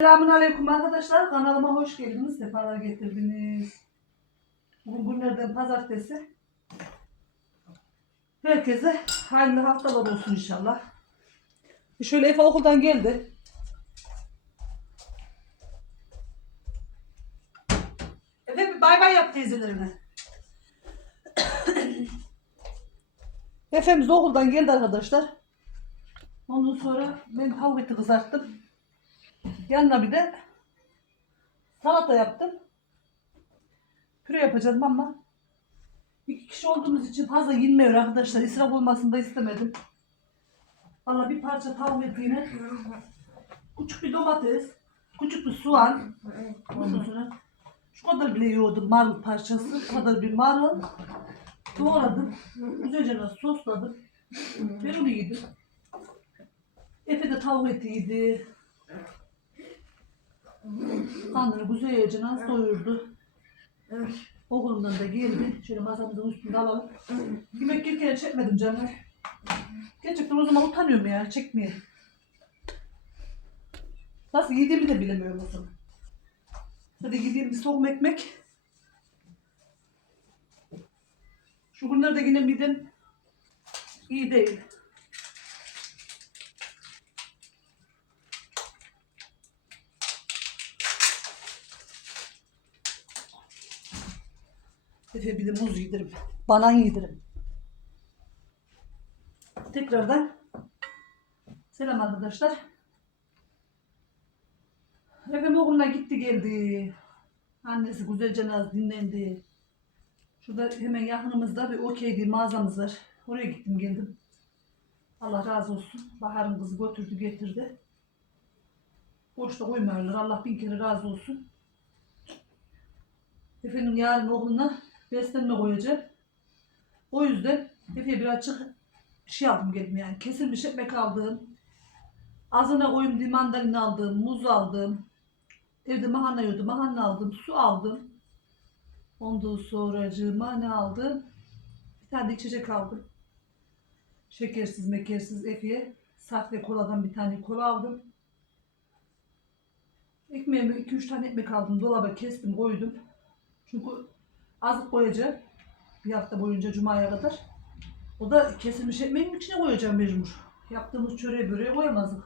Selamun Aleyküm arkadaşlar. Kanalıma hoş geldiniz. Sefalar getirdiniz. Bugün günlerden pazartesi. Herkese hayırlı haftalar olsun inşallah. Şöyle Efe okuldan geldi. Efe bir bay bay yap teyzelerine. Efe'miz okuldan geldi arkadaşlar. Ondan sonra ben tavuk eti kızarttım. Yanına bir de salata yaptım. Püre yapacağım ama iki kişi olduğumuz için fazla yenmiyor arkadaşlar. İsraf olmasını da istemedim. Valla bir parça tavuk etiyle küçük bir domates, küçük bir soğan, ondan sonra şu kadar bile yoğurdum marul parçası, bu kadar bir marul doğradım. Güzelce sosladım. Ben onu yedim. Efe de tavuk eti yedi. Karnını güzelce nasıl doyurdu. Okulundan da geldi. Şöyle masamızın üstünde alalım. Yemek yerken çekmedim canım. Gerçekten o zaman utanıyorum ya çekmeye. Nasıl yediğimi de bilemiyorum zaman. Hadi gideyim bir soğuk ekmek. Şu günlerde yine midem iyi değil. Efe bir de muz yedirim. Banan yedirim. Tekrardan selam arkadaşlar. Efem okuluna gitti geldi. Annesi güzelce naz dinlendi. Şurada hemen yakınımızda bir okeydi mağazamız var. Oraya gittim geldim. Allah razı olsun. Bahar'ın kızı götürdü getirdi. Boşta koymuyorlar. Allah bin kere razı olsun. Efendim yarın okuluna beslenme koyacağım. O yüzden Efe'ye birazcık şey aldım geldim yani. Kesilmiş ekmek aldım. Azına koyayım diye mandalina aldım. Muz aldım. Evde makarna yiyordum. Makarna aldım. Su aldım. Ondan sonra ne aldım? Bir tane de içecek aldım. Şekersiz mekersiz Efe'ye. Sahte koladan bir tane kola aldım. Ekmeğimi 2-3 tane ekmek aldım. Dolaba kestim koydum. Çünkü azık koyacağım. Bir hafta boyunca cumaya kadar. O da kesilmiş ekmeğin içine koyacağım mecbur. Yaptığımız çöreği böreği koyamazdık.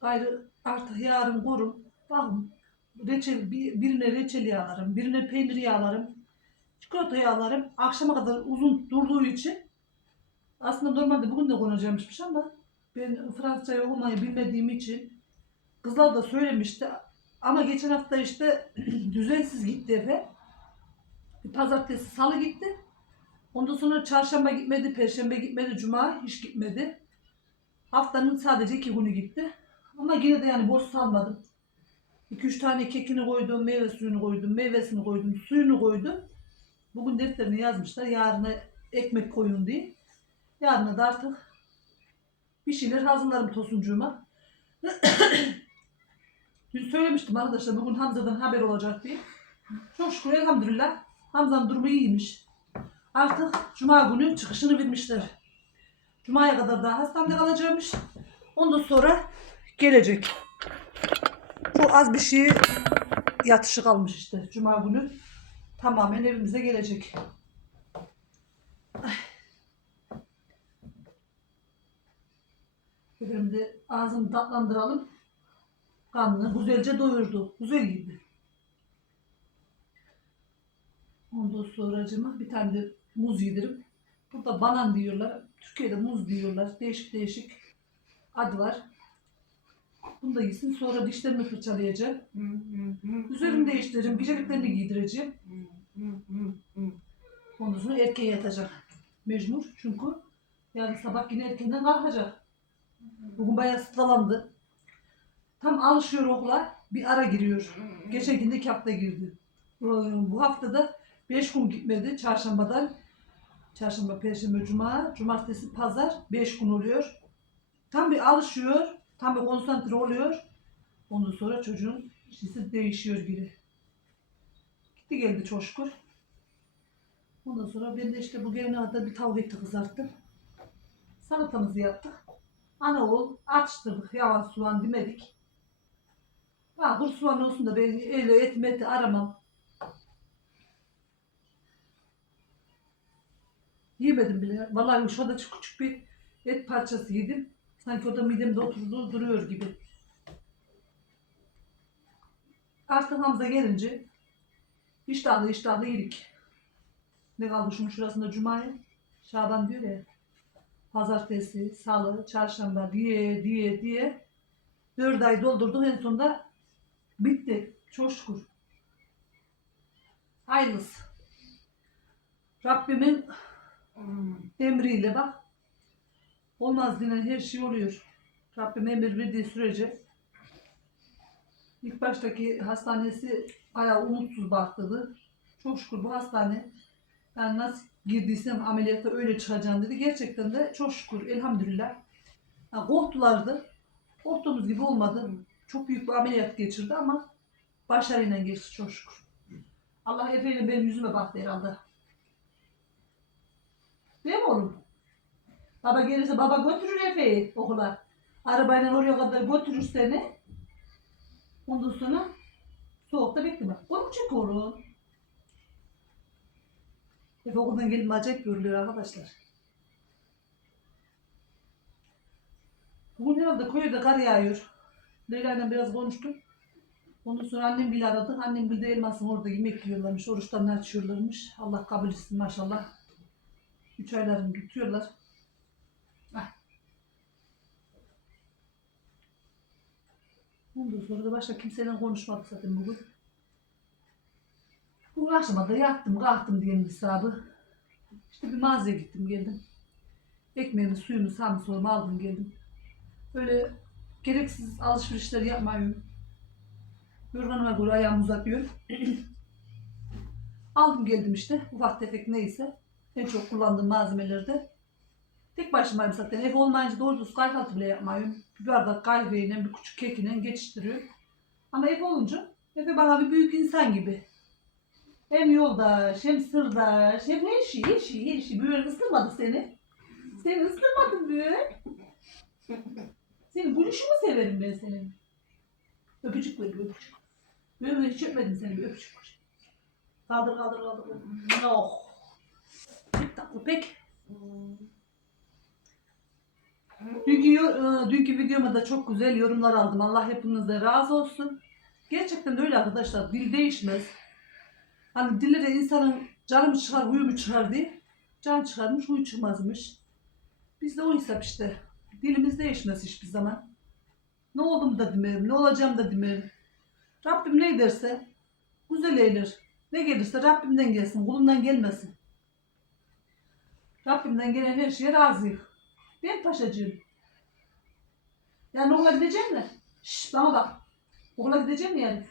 Gayrı artık yarın korum. Bakın reçel, bir, birine reçel yağlarım, birine peynir yağlarım, çikolata yağlarım. Akşama kadar uzun durduğu için aslında normalde bugün de konacakmışmış ama ben Fransızca okumayı bilmediğim için kızlar da söylemişti. Ama geçen hafta işte düzensiz gitti. Bir pazartesi, salı gitti. Ondan sonra çarşamba gitmedi, perşembe gitmedi, cuma hiç gitmedi. Haftanın sadece iki günü gitti. Ama yine de yani boş salmadım. 2-3 tane kekini koydum, meyve suyunu koydum, meyvesini koydum, suyunu koydum. Bugün defterini yazmışlar. Yarına ekmek koyun diye. Yarına da artık bir şeyler hazırlarım tosuncuğuma. Dün söylemiştim arkadaşlar bugün Hamza'dan haber olacak diye. Çok şükür elhamdülillah Hamza'nın durumu iyiymiş. Artık Cuma günü çıkışını vermişler. Cuma'ya kadar daha hastanede kalacakmış. Ondan sonra gelecek. Çok az bir şey yatışı kalmış işte Cuma günü. Tamamen evimize gelecek. De ağzını tatlandıralım. Karnını güzelce doyurdu. Güzel yedi. Ondan sonra bir tane de muz yedirim. Burada banan diyorlar. Türkiye'de muz diyorlar. Değişik değişik adı var. Bunu da yesin. Sonra dişlerimi fırçalayacağım. Üzerini değiştireceğim. Geceliklerini giydireceğim. Ondan sonra erkeğe yatacak. Mecbur. Çünkü yarın sabah yine erkenden kalkacak. Bugün bayağı sıralandı. Tam alışıyor okula. Bir ara giriyor. Geçen gün de iki hafta girdi. Bu hafta da beş gün gitmedi. Çarşambadan. Çarşamba, perşembe, cuma, cumartesi, pazar. Beş gün oluyor. Tam bir alışıyor. Tam bir konsantre oluyor. Ondan sonra çocuğun işisi değişiyor gibi. Gitti geldi çok şükür. Ondan sonra ben de işte bu kadar bir tavuk eti kızarttım. Salatamızı yaptık. Ana oğul atıştırdık. Yavan soğan demedik. Ha, soğan olsun da ben öyle et meti aramam. Yemedim bile. Vallahi şurada küçük bir et parçası yedim. Sanki o da midemde oturdu duruyor gibi. Artık Hamza gelince iştahlı iştahlı yedik. Ne kaldı şunun şurasında Cuma'ya? Şaban diyor ya. Pazartesi, salı, çarşamba diye diye diye dört ay doldurduk en sonunda bitti. Çok şükür. Hayırlısı. Rabbimin emriyle bak. Olmaz denen her şey oluyor. Rabbim emir verdiği sürece ilk baştaki hastanesi bayağı umutsuz baktırdı. Çok şükür bu hastane ben nasıl girdiysem ameliyata öyle çıkacağım dedi. Gerçekten de çok şükür elhamdülillah. Ha, korktulardı. Korktuğumuz gibi olmadı. Çok büyük bir ameliyat geçirdi ama başarıyla geçti çok şükür. Allah efeyle benim yüzüme baktı herhalde. Değil mi oğlum? Baba gelirse baba götürür Efe'yi okula. Arabayla oraya kadar götürür seni. Ondan sonra soğukta bekleme. Onu çek oğlum. Efe okuldan gelip acayip görülüyor arkadaşlar. Bugün herhalde köyde kar yağıyor. Leyla ile biraz konuştum. Ondan sonra annem bile aradı. Annem bile elmasın orada yemek yiyorlarmış. Oruçtan açıyorlarmış. Allah kabul etsin maşallah. Üç aylarını tutuyorlar. Ah. Ondan sonra da başka kimseyle konuşmadık zaten bugün. Bu akşama da yattım, kalktım diyelim hesabı. İşte bir mağazaya gittim geldim. Ekmeğimi, suyumu, sağımı solumu aldım geldim. Böyle gereksiz alışverişler yapmayın. Yorganıma göre ayağımı uzatıyorum. aldım geldim işte. Ufak tefek neyse. En çok kullandığım malzemelerde. Tek başımayım zaten. Ev olmayınca doğru düz kahvaltı bile yapmayın. Bir bardak kahveyle, bir küçük kekine geçiştiriyorum. Ama ev olunca Efe bana bir büyük insan gibi. Hem yoldaş, hem sırdaş, hem her şey, her şey, her şey. Böyle ısırmadı seni. Seni ısırmadım böyle. Senin gülüşünü severim ben senin. Öpücük ver, öpücük. Böyle hiç öpmedim seni, bir öpücük. Kaldır, kaldır, kaldır. Oh. Çok tatlı, pek. Dünkü, e, dünkü videoma da çok güzel yorumlar aldım. Allah hepinizden razı olsun. Gerçekten öyle arkadaşlar. Dil değişmez. Hani dille insanın canı mı çıkar, huyu mu çıkar diye. Can çıkarmış, huyu çıkmazmış. Biz de o hesap işte. Dilimiz değişmez hiçbir zaman. Ne oldum da demem, ne olacağım da demem. Rabbim ne derse güzel eyler. Ne gelirse Rabbimden gelsin, kulundan gelmesin. Rabbimden gelen her şeye razıyım. Ben paşacığım. Yani okula gideceğim mi? Şşş bana bak. Okula gideceğim mi yani?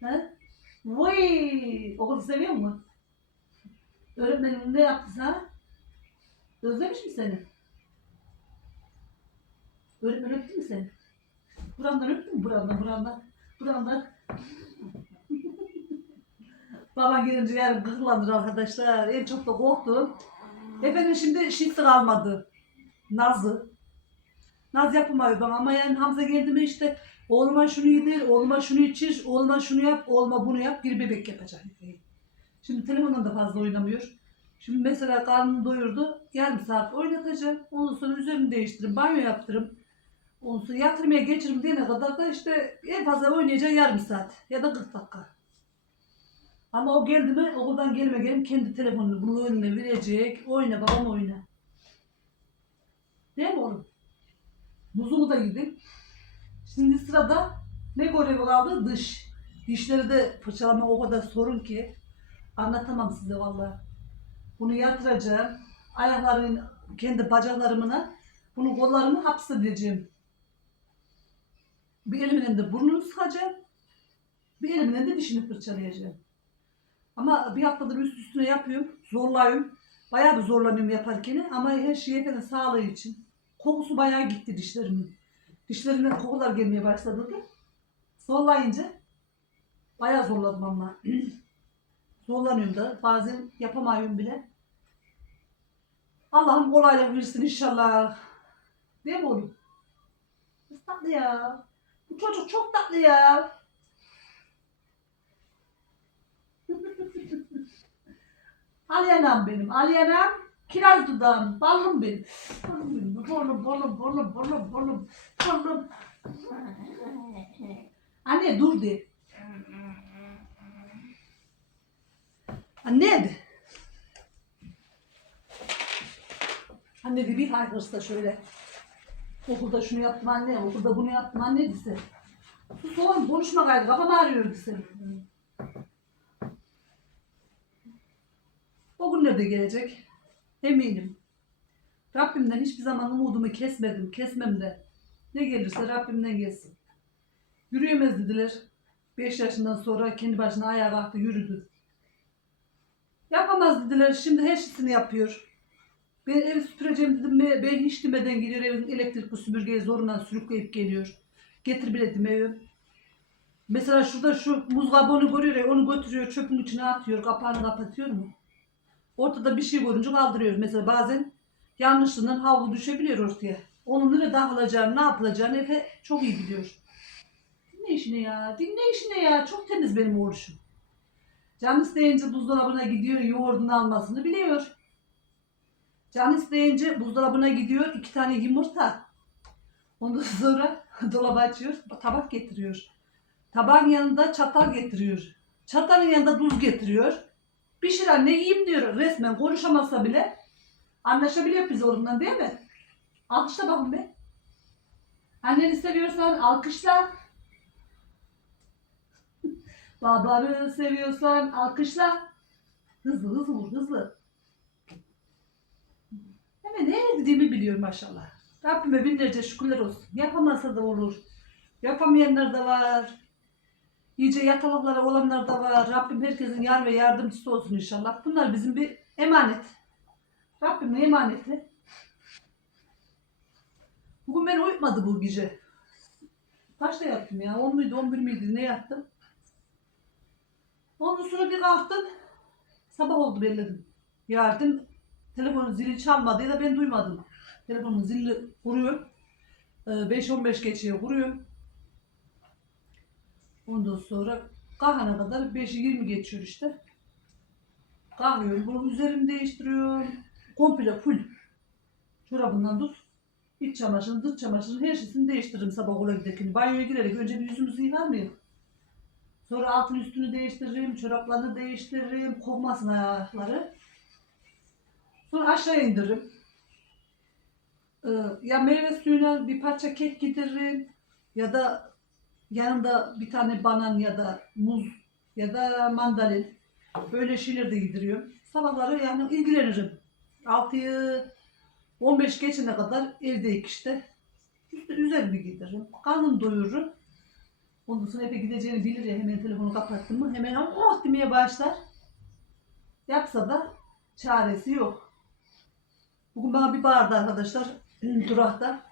He? Vay! Okulu seviyor musun? Öğretmenin ne yaptı sana? Özlemiş mi seni? Öğretmen öptü mü seni? Buramdan öptü mü? Buramdan, buramdan. Buramdan. Baban gelince yarın kıklanır arkadaşlar. En çok da korktum. Efendim şimdi şişsi kalmadı. Nazı. Naz yapamıyor bana ama yani Hamza geldi mi işte oğluma şunu yedir, oğluma şunu içir, oğluma şunu yap, oğluma bunu yap, bir bebek yapacak. Şimdi telefondan da fazla oynamıyor. Şimdi mesela karnını doyurdu, yarım saat oynatacağım. Ondan sonra üzerini değiştiririm, banyo yaptırırım. Sonra yatırmaya geçiririm diyene kadar da işte en fazla oynayacağı yarım saat ya da 40 dakika. Ama o geldi mi okuldan gelme gelin kendi telefonunu bunun önüne verecek. Oyna babam oyna. Değil mi oğlum? Muzumu da yedim. Şimdi sırada ne görevi kaldı? Dış. Dişleri de fırçalama o kadar sorun ki anlatamam size vallahi. Bunu yatıracağım. Ayaklarının kendi bacaklarımına bunu kollarımı hapsedeceğim. Bir elimle de burnunu sıkacağım. Bir elimle de dişini fırçalayacağım. Ama bir haftadır üst üstüne yapıyorum. Zorlayıyorum. Bayağı bir zorlanıyorum yaparken ama her şey efendim sağlığı için. Kokusu bayağı gitti dişlerimin. Dişlerimden kokular gelmeye başladı. Zorlayınca bayağı zorladım ama. Zorlanıyorum da. Bazen yapamıyorum bile. Allah'ım kolaylık versin inşallah. Değil mi oğlum? Tatlı ya? Bu çocuk çok tatlı ya. Alyanam benim. Alyanam kiraz dudağım. Ballım benim. Ballım benim. Ballım, ballım, ballım, ballım, ballım. Anne dur de. Anne de. Anne de bir haykırsa şöyle. Okulda şunu yaptım anne, okulda bunu yaptım anne dese. Sus oğlum konuşma gayrı, kafam ağrıyor dese. O günler de gelecek. Eminim. Rabbimden hiçbir zaman umudumu kesmedim, kesmem de. Ne gelirse Rabbimden gelsin. Yürüyemez dediler. 5 yaşından sonra kendi başına ayağa kalktı, yürüdü. Yapamaz dediler. Şimdi her şeyini yapıyor. Ben evi süpüreceğim dedim. Ben hiç demeden gidiyor evin elektrikli süpürgeyi zorundan sürükleyip geliyor. Getir biletim evi. Mesela şurada şu muz kabuğunu görüyor ya onu götürüyor çöpün içine atıyor kapağını kapatıyor mu? Ortada bir şey görünce kaldırıyor. Mesela bazen yanlışlığından havlu düşebiliyor ortaya. Onun nereye dağılacağını, ne yapılacağını Efe çok iyi biliyor. Dinle işine ya, dinle işine ya. Çok temiz benim oğluşum. Can isteyince buzdolabına gidiyor, yoğurdunu almasını biliyor. Can isteyince buzdolabına gidiyor, iki tane yumurta. Ondan sonra dolabı açıyor, tabak getiriyor. Tabağın yanında çatal getiriyor. Çatalın yanında tuz getiriyor. Bir şeyler ne yiyeyim diyor resmen konuşamazsa bile. Anlaşabiliyor biz onunla değil mi? Alkışla bakın be. Anneni seviyorsan alkışla. Babanı seviyorsan alkışla. Hızlı hızlı vur hızlı. Hemen ne dediğimi biliyor maşallah. Rabbime binlerce şükürler olsun. Yapamazsa da olur. Yapamayanlar da var. İyice yatalakları olanlar da var. Rabbim herkesin yar ve yardımcısı olsun inşallah. Bunlar bizim bir emanet. Rabbimin emaneti. Bugün beni uyutmadı bu gece. Kaçta yattım ya? 10 muydu 11 miydi ne yattım? Ondan sonra bir kalktım. Sabah oldu belledim. Yardım telefonun zili çalmadı ya da ben duymadım. Telefonun zili vuruyor. Ee, 5-15 geçiyor vuruyor. Ondan sonra kahana kadar 5'i 20 geçiyor işte. Kahvıyorum. Bunun üzerini değiştiriyorum. Komple full. Çorabından tut. İç çamaşırını, dış çamaşırını her şeyini değiştiririm sabah okula giderken. Banyoya girerek önce bir yüzümüzü yıkar mıyım? Sonra altın üstünü değiştiririm, çoraplarını değiştiririm, kokmasın ayakları. Sonra aşağı indiririm. Ee, ya meyve suyuna bir parça kek getiririm ya da yanında bir tane banan ya da muz ya da mandalin böyle şeyler de yediriyorum. Sabahları yani ilgilenirim. 6'yı 15 geçene kadar evdeyik işte. Üstü üzerini giydiririm. Karnım doyururum. Ondan sonra eve gideceğini bilir ya hemen telefonu kapattım mı hemen oh demeye başlar. Yapsa da çaresi yok. Bugün bana bir bağırdı arkadaşlar durakta.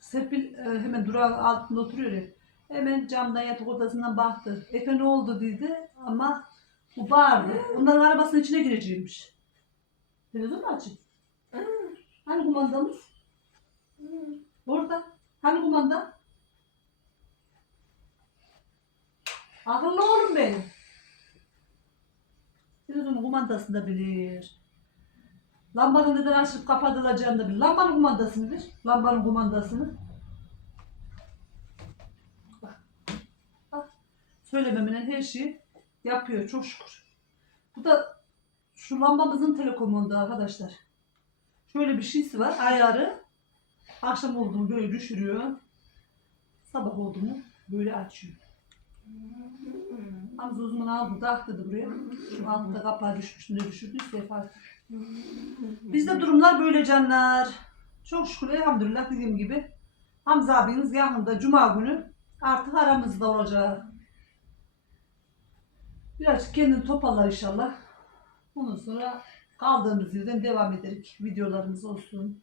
Serpil e, hemen durağın altında oturuyor ya. Hemen camdan yatak odasından baktı. Efe ne oldu dedi ama bu bağırdı. Onların arabasının içine gireceğimmiş. Televizyon mu açık? Hani kumandamız? Orada. Hani kumanda? Akıllı oğlum benim. Televizyonun kumandasını da bilir. Lambanın neden açıp kapatılacağını da bilir. Lambanın kumandasını bilir. Lambanın kumandasını. Bak. Bak. Söylememin her şeyi yapıyor çok şükür. Bu da şu lambamızın telekomunda arkadaşlar. Şöyle bir şeysi var. Ayarı. Akşam oldu böyle düşürüyor. Sabah oldu böyle açıyor. Hamza uzmanı aldı taktı buraya. Şu altta kapağı düşmüş. Ne düşürdüyse fark. Bizde durumlar böyle canlar. Çok şükür elhamdülillah dediğim gibi. Hamza abiniz yakında cuma günü artık aramızda olacak. Biraz kendini toparlar inşallah. Ondan sonra kaldığımız yerden devam ederik. Videolarımız olsun.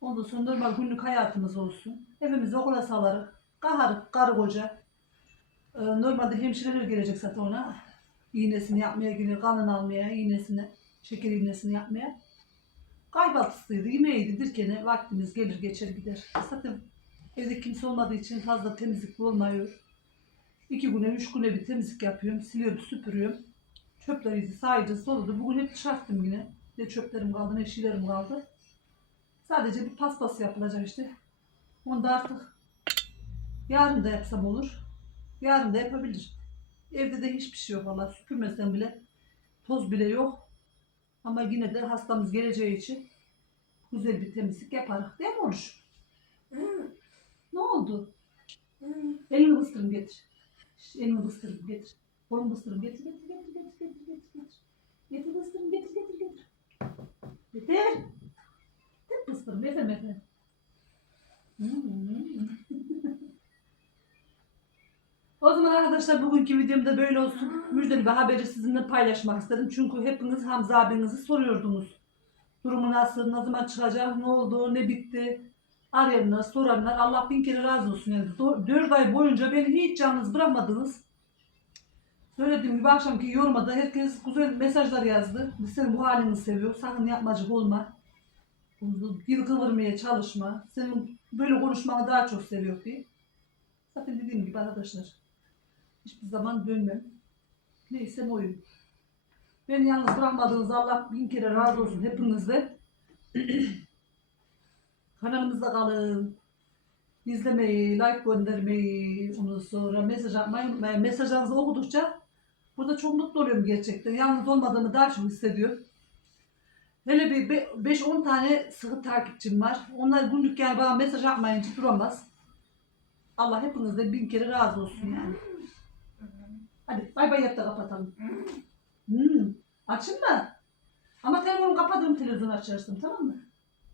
Ondan sonra normal günlük hayatımız olsun. Hepimiz okula salarık. Kaharık, karı koca. Ee, normalde hemşireler gelecek zaten ona. İğnesini yapmaya geliyor, kanını almaya, iğnesini, şeker iğnesini yapmaya. Kahvaltısıydı, yemeğiydi dirkene vaktimiz gelir geçer gider. Zaten evde kimse olmadığı için fazla temizlik olmuyor. İki güne, üç güne bir temizlik yapıyorum. Siliyorum, süpürüyorum. Çöpleriydi, saydı, soludu. Bugün hep çıkarttım yine. Ne çöplerim kaldı, ne şeylerim kaldı. Sadece bir paspas yapılacak işte. Onu da artık yarın da yapsam olur. Yarın da yapabilirim. Evde de hiçbir şey yok valla. Süpürmesem bile toz bile yok. Ama yine de hastamız geleceği için güzel bir temizlik yaparız. Değil mi Oruç? Ne oldu? Elini ıstırın getir. Elini ıstırın getir. Kolunu ıstırın getir getir getir getir getir getir getir. Getir ıstırın getir getir getir. Getir. Getir ıstırın efendim efendim. O zaman arkadaşlar bugünkü videomda böyle olsun. Müjdeli bir haberi sizinle paylaşmak istedim. Çünkü hepiniz Hamza abinizi soruyordunuz. Durumu nasıl, ne zaman çıkacak, ne oldu, ne bitti. Arayanlar, soranlar Allah bin kere razı olsun. Yani 4 ay boyunca beni hiç yalnız bırakmadınız. Söylediğim gibi akşamki yoruma da herkes güzel mesajlar yazdı. Biz senin bu halini seviyor. Sakın yapmacık olma. Dil kıvırmaya çalışma. Senin böyle konuşmanı daha çok seviyor diye. Zaten dediğim gibi arkadaşlar. Hiçbir zaman dönmem. Neyse oyun. Beni yalnız bırakmadığınız Allah bin kere razı olsun hepinizde. Kanalımızda kalın. İzlemeyi, like göndermeyi, ondan sonra mesaj atmayı unutmayın. Mesajlarınızı okudukça burada çok mutlu oluyorum gerçekten. Yalnız olmadığımı daha çok hissediyorum. Hele bir 5-10 tane sıkı takipçim var. Onlar günlük yani bana mesaj atmayınca duramaz. Allah hepinizden bin kere razı olsun yani. Hadi bay bay yap da kapatalım. Hmm. Açın mı? Ama telefonu kapatırım televizyonu açarsın tamam mı?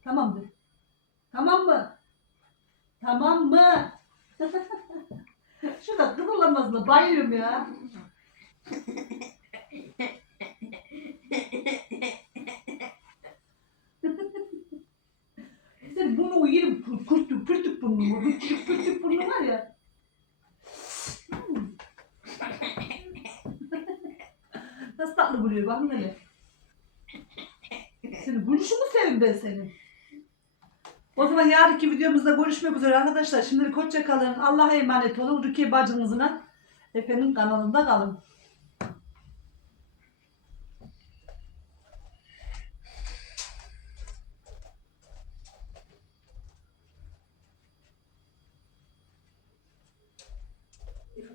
Tamam de. Tamam mı? Tamam mı? Şurada kıvırlanmazla bayılıyorum ya. Sen bunu yerim kurt- kurttuk pürtük burnu. Bu küçük pürtük burnu var ya. Hmm. Nasıl tatlı buluyor bakın hele. Senin gülüşünü sevim ben senin. O zaman yarınki videomuzda görüşmek üzere arkadaşlar. Şimdilik hoşça kalın. Allah'a emanet olun. Rukiye bacınızına Efe'nin kanalında kalın.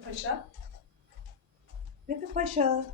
Paşa. Efe Paşa.